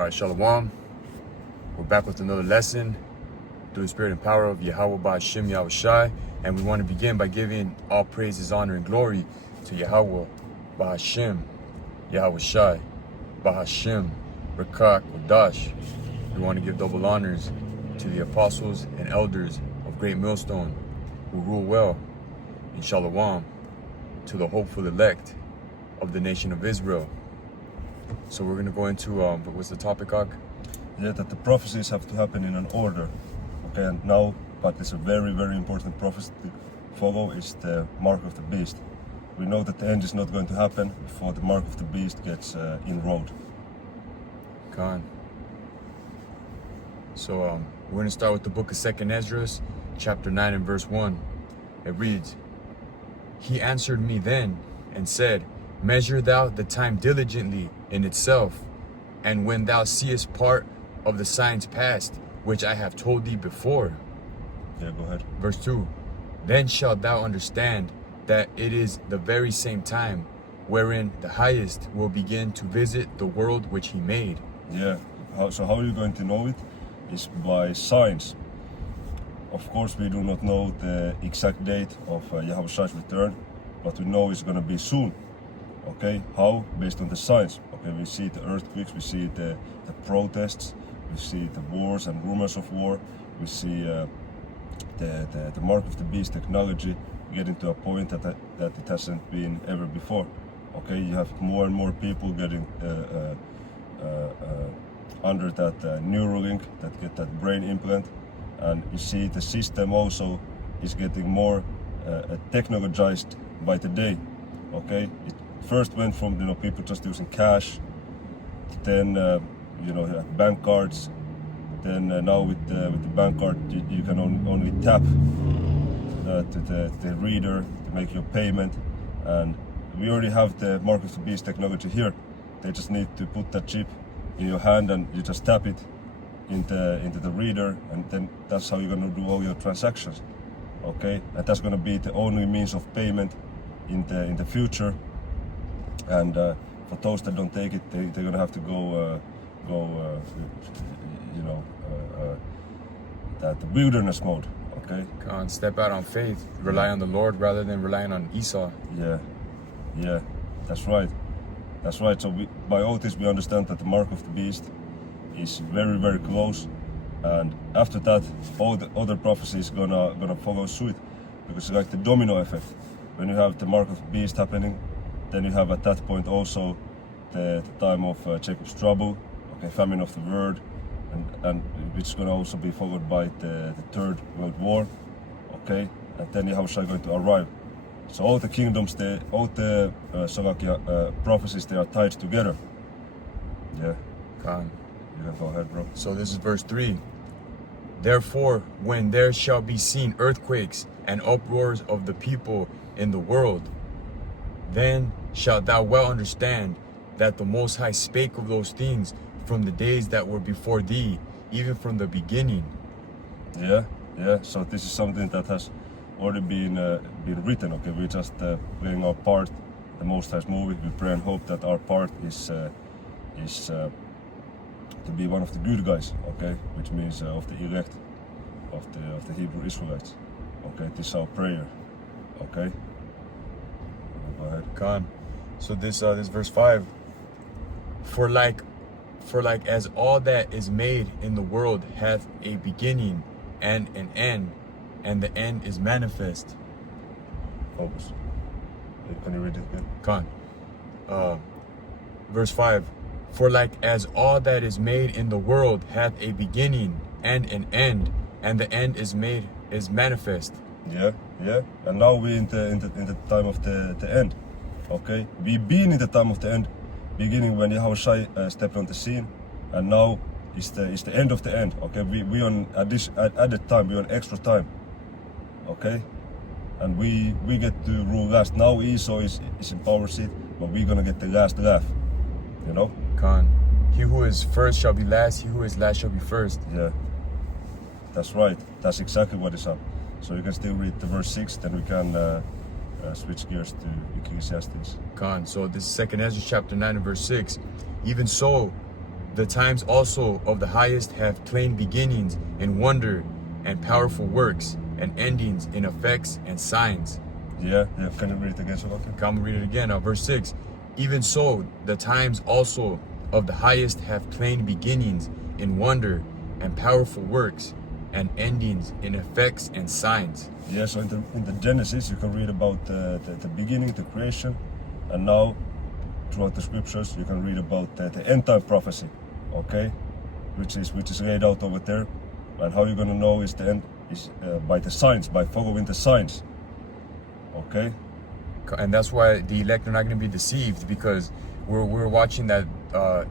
All right, Shalom. We're back with another lesson through the spirit and power of Yahweh Ba'Hashem Yahweh Shai. And we want to begin by giving all praises, honor, and glory to Yahweh Ba'Hashem Yahweh Shai, Ba'Hashem Rakak Wadash. We want to give double honors to the apostles and elders of Great Millstone who rule well in Shalom, to the hopeful elect of the nation of Israel. So we're going to go into, what's the topic, Ak? Yeah, that the prophecies have to happen in an order. Okay, and now, but it's a very, very important prophecy to follow is the mark of the beast. We know that the end is not going to happen before the mark of the beast gets enrolled. Khan. So we're going to start with the book of 2nd Ezra, chapter 9 and verse 1. It reads, "He answered me then and said, Measure thou the time diligently in itself, and when thou seest part of the signs past, which I have told thee before." Yeah, go ahead. Verse 2, "Then shalt thou understand that it is the very same time wherein the highest will begin to visit the world which he made." Yeah, so how are you going to know it? Is by signs. Of course, we do not know the exact date of Yahweh Shai's return, but we know it's going to be soon. Okay, how? Based on the signs. Okay, we see the earthquakes, we see the protests, we see the wars and rumors of war, we see the mark of the beast technology getting to a point that it hasn't been ever before. Okay, you have more and more people getting under that Neuralink, that get that brain implant, and you see the system also is getting more technologized by the day. Okay, it first went from people just using cash, then you have bank cards, then now with the bank card you can only tap to the reader to make your payment, and we already have the mark of the beast technology here. They just need to put that chip in your hand and you just tap it into the reader, and then that's how you're going to do all your transactions. Okay, and that's going to be the only means of payment in the future. And for those that don't take it, they're going to have to go that wilderness mode. Okay, Khan, step out on faith, rely on the Lord rather than relying on Esau. Yeah, that's right. So by all this we understand that the mark of the beast is very, very close, and after that all the other prophecies gonna follow suit, because it's like the domino effect. When you have the mark of the beast happening, then you have at that point also the time of Jacob's trouble, okay, famine of the word, and which is gonna also be followed by the Third World War, okay, and then Yahushua going to arrive. So all the kingdoms, all the prophecies, they are tied together. Yeah. Khan. You can go ahead, bro. So this is verse 3. "Therefore, when there shall be seen earthquakes and uproars of the people in the world, then shalt thou well understand that the Most High spake of those things from the days that were before thee, even from the beginning." Yeah. So this is something that has already been written. Okay, we're just playing our part, the Most High's movie. We pray and hope that our part is to be one of the good guys. Okay, which means of the elect, of the Hebrew Israelites. Okay, this is our prayer. Okay, go ahead. Khan. So this verse 5. For like as all that is made in the world hath a beginning and an end, and the end is manifest. Focus. Can you read it again? Khan. Verse 5. For like as all that is made in the world hath a beginning and an end, and the end is manifest. Yeah. And now we're in the time of the end. Okay, we've been in the time of the end, beginning when Yahweh Shai stepped on the scene, and now is the end of the end. Okay, we on at the time we on extra time. Okay, and we get to rule last. Now Esau is in power seat, but we're gonna get the last laugh. You know? Khan. He who is first shall be last, he who is last shall be first. Yeah. That's right. That's exactly what is up. So you can still read the verse 6, then we can switch gears to Ecclesiastes. Khan. So this is 2nd Ezra chapter 9 and verse 6. "Even so, the times also of the highest have plain beginnings in wonder and powerful works, and endings in effects and signs. Yeah. Can you read it again, Slovakia? Come read it again. Verse 6. Even so, the times also of the highest have plain beginnings in wonder and powerful works, and endings in effects and signs. Yeah, so in the Genesis you can read about the beginning, the creation, and now throughout the scriptures you can read about the end time prophecy, okay, which is laid out over there. And how you're gonna know is the end is by the signs, by following the signs, okay. And that's why the elect are not going to be deceived, because we're watching that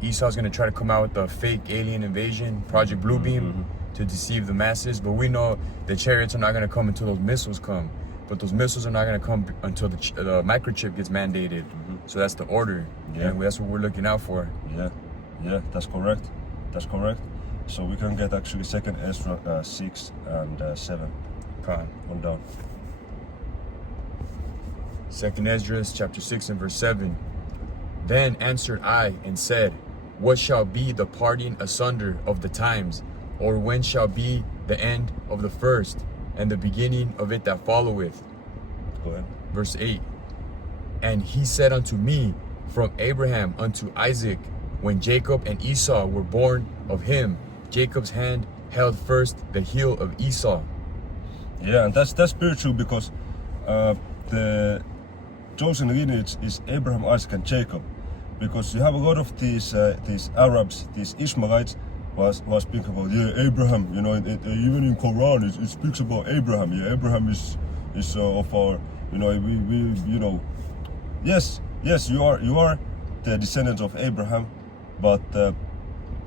Esau's going to try to come out with the fake alien invasion, Project Bluebeam, to deceive the masses. But we know the chariots are not going to come until those missiles come. But those missiles are not going to come until the microchip gets mandated. So that's the order. Yeah. And that's what we're looking out for. Yeah, that's correct. So we can get actually 2nd Ezra 6 and 7. Come On down. 2nd Esdras chapter 6 and verse 7. Then answered I and said, what shall be the parting asunder of the times? Or when shall be the end of the first, and the beginning of it that followeth? Go ahead. Verse 8. And he said unto me, from Abraham unto Isaac, when Jacob and Esau were born of him, Jacob's hand held first the heel of Esau. Yeah, and that's spiritual, because the chosen lineage is Abraham, Isaac, and Jacob. Because you have a lot of these Arabs, these Ishmaelites, was speaking about Abraham. You know, even in Quran it speaks about Abraham. Yeah, Abraham is of our. You know, we Yes, you are the descendants of Abraham, but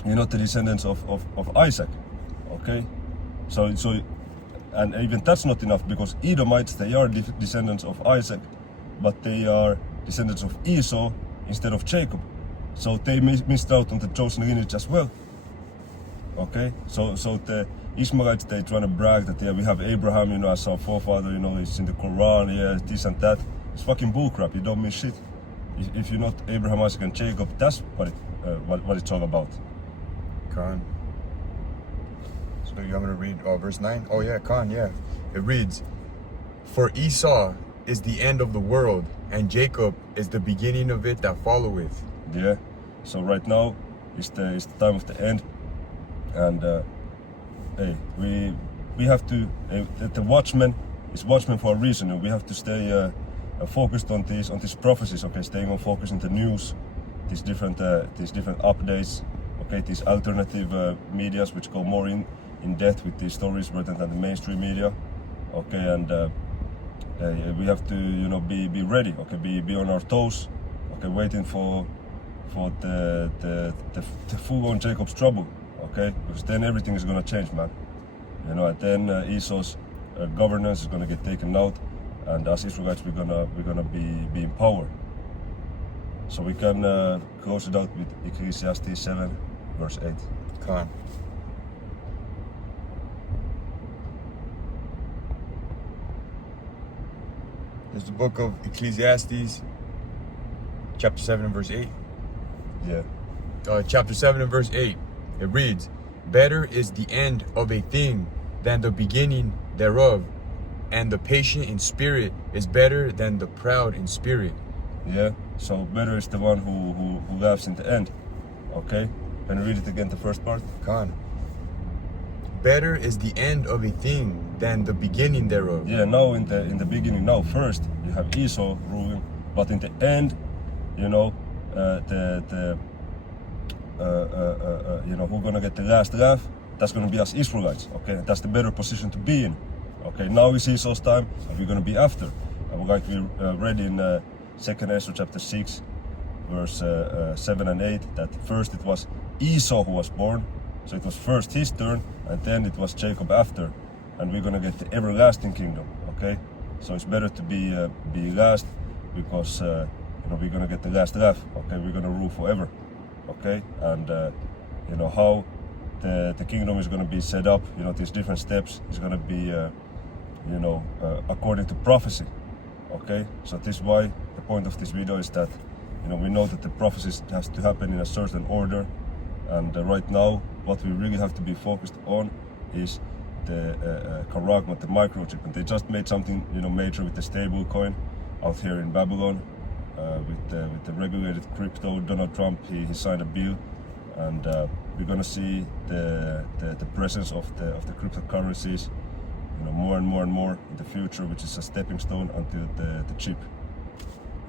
you're not the descendants of Isaac. Okay, so and even that's not enough, because Edomites, they are descendants of Isaac, but they are descendants of Esau instead of Jacob. So they missed out on the chosen lineage as well. Okay, so the Ishmaelites, they trying to brag that we have Abraham, as our forefather, it's in the Quran, this and that. It's fucking bullcrap. You don't mean shit. If you're not Abraham, Isaac, and Jacob, that's what it's all about. Khan. So you want me to read verse 9? Oh yeah, Khan, yeah. It reads, for Esau is the end of the world, and Jacob is the beginning of it that followeth. Yeah. So right now is the time of the end, and hey, we have to. The watchman is watchman for a reason, and we have to stay focused on these prophecies. Okay, staying on focus in the news, these different updates. Okay, these alternative medias which go more in depth with these stories rather than the mainstream media. Okay, and we have to be ready. Okay, be on our toes. Okay, waiting for the full-on Jacob's trouble. Okay, because then everything is gonna change, man. And then Esau's governance is gonna get taken out, and as Israelites we're gonna be in power. So we can close it out with Ecclesiastes 7 verse 8. Khan. There's the book of Ecclesiastes, chapter 7 and verse 8. Yeah. Chapter 7 and verse 8. It reads, better is the end of a thing than the beginning thereof, and the patient in spirit is better than the proud in spirit. Yeah, so better is the one who laughs in the end. Okay, can you read it again, the first part? Khan. Better is the end of a thing than the beginning thereof. Yeah, now in the beginning, now first you have Esau ruling, but in the end, who's gonna get the last laugh? That's gonna be us Israelites. Okay, that's the better position to be in. Okay, now is Esau's time, and we're gonna be after. And like we read in 2nd Ezra chapter 6, verse 7 and 8, that first it was Esau who was born, so it was first his turn, and then it was Jacob after, and we're gonna get the everlasting kingdom. Okay, so it's better to be last, because we're gonna get the last laugh. Okay, we're gonna rule forever. Okay, and how the kingdom is gonna be set up. These different steps is gonna be according to prophecy. Okay, so this is why the point of this video is that we know that the prophecies has to happen in a certain order, And right now, what we really have to be focused on is the Karagma, the microchip. And they just made something, major with the stable coin out here in Babylon, with the regulated crypto. Donald Trump, he signed a bill, and we're gonna see the presence of the cryptocurrencies, more and more and more in the future, which is a stepping stone until the chip.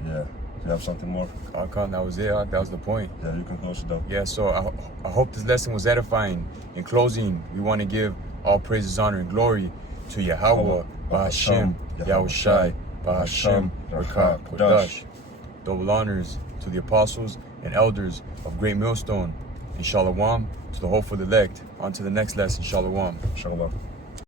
Yeah. Do you have something more? That was it. That was the point. Yeah, you can close it down. Yeah, so I hope this lesson was edifying. In closing, we want to give all praises, honor, and glory to Yahweh, Bahashim, Yahushai, Bahashim, Rakah, Kodash. Double honors to the apostles and elders of Great Millstone. And Shalom to the hopeful elect. On to the next lesson. Shalom. Shalom.